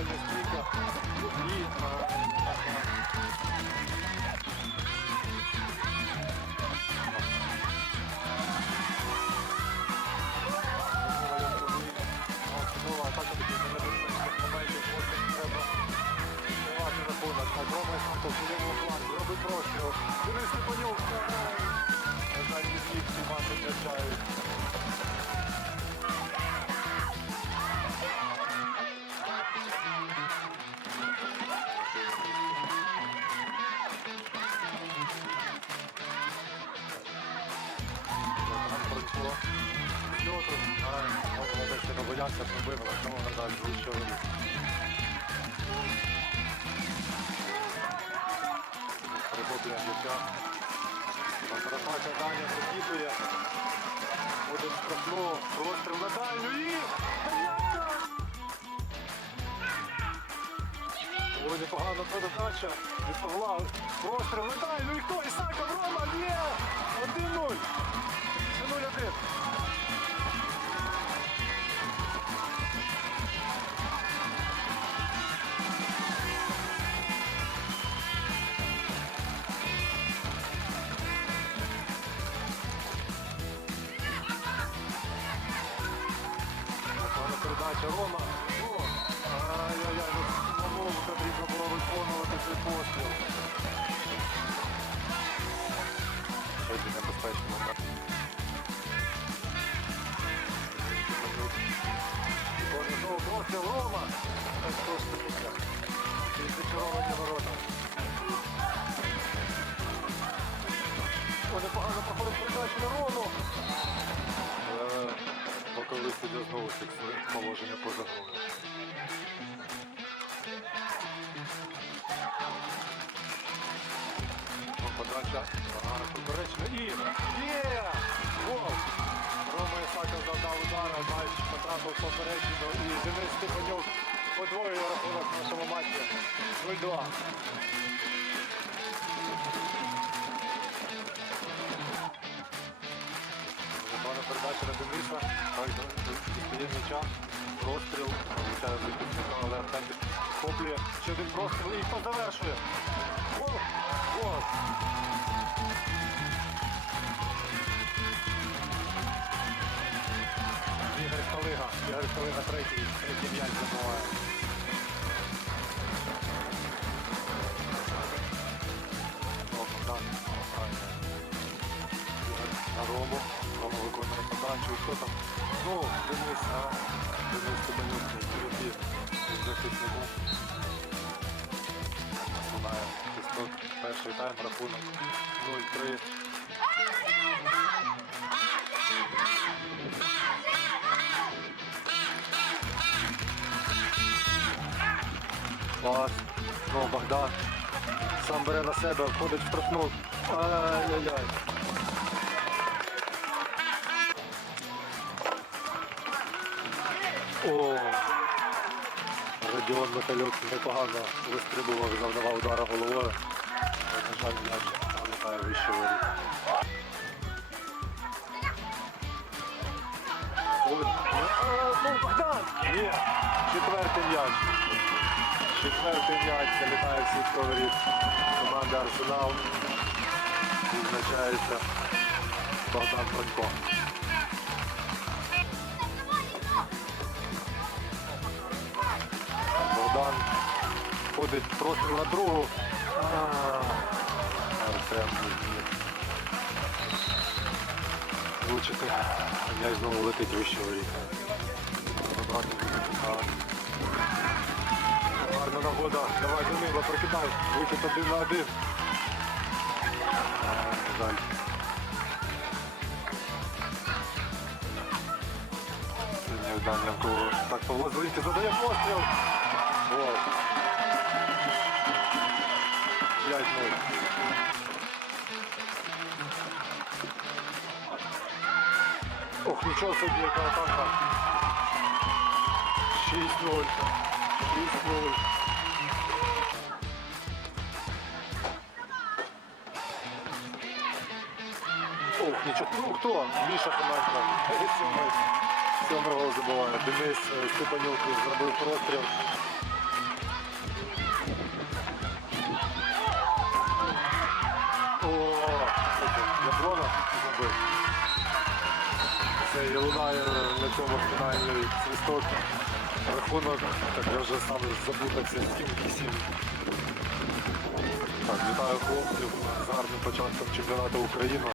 дальня стійка. І робить простріл. Денис Степанюк. На жаль, не зміг знімати м'яча. Пробив, але тому, на жаль, вийшов. Прихоплює м'яча. Контратака Даня закіпує. Один штрафну, простріл на дальню і... Доволі погана передача від Павла. Простріл на дальню і хто? Передача Рома. Ай-яй-яй, ну самому потрібно було виконувати цей постріл. Небезпечний момент. Боже, постріл Рома. Ось що ж таке. Зачаровані ворота. О, непогано проходить передачу на Рому. Боковий суддя знову фіксує положення поза грою. Подача ага, суперечна і є! Гол! Рома Ісаков завдав удар, далі потрапив в і Денис Степанюк подвоює рахунок в нашому матчі 0-2. Непогана передача на Дениса. Ой, Є м'яча. Простріл. Влучає в але Артем підхоплює. Ще один простріл і хто завершує. Гол! Гол! Ігор Калига. Ігор Калига третій. Третій м'яч забуває. На Рому. Рома виконує подачу. Хто там? Ну, Денис, а? Денис Степанюк впереді з захисником. Лунає свисток. Перший тайм, рахунок 0-3. Пас. Ну, Богдан. Сам бере на себе, входить в штрафну. Ай-яй-яй. О! Радіон Михайлюк непогано вистрибував, завдавав удара головою. На жаль, м'яч літає вище воріт. Богдан! Є! Четвертий м'яч. Четвертий м'яч залітає в сітку. Команда Арсенал. Відзначається Богдан Франко. Ходить просто на другу. Влучити. М'яч знову летить вище воріт. Гарна нагода. Давай Данило, прокидай. Вихід один на один. В кого. Так, Павло задає постріл. Гол. 5-0. Ох, нічого собі, яка атака. 6-0. 6-0. Ох, нічого. Ну хто? Міша Хамайка. Сьомий. Сьомий гол забиває. Денис е, Степанюк зробив простріл. Забив. Це і лунає на цьому фінальний свисток. Рахунок, так я вже сам забутався 7-8. Так, вітаю хлопців з гарним початком чемпіонату України.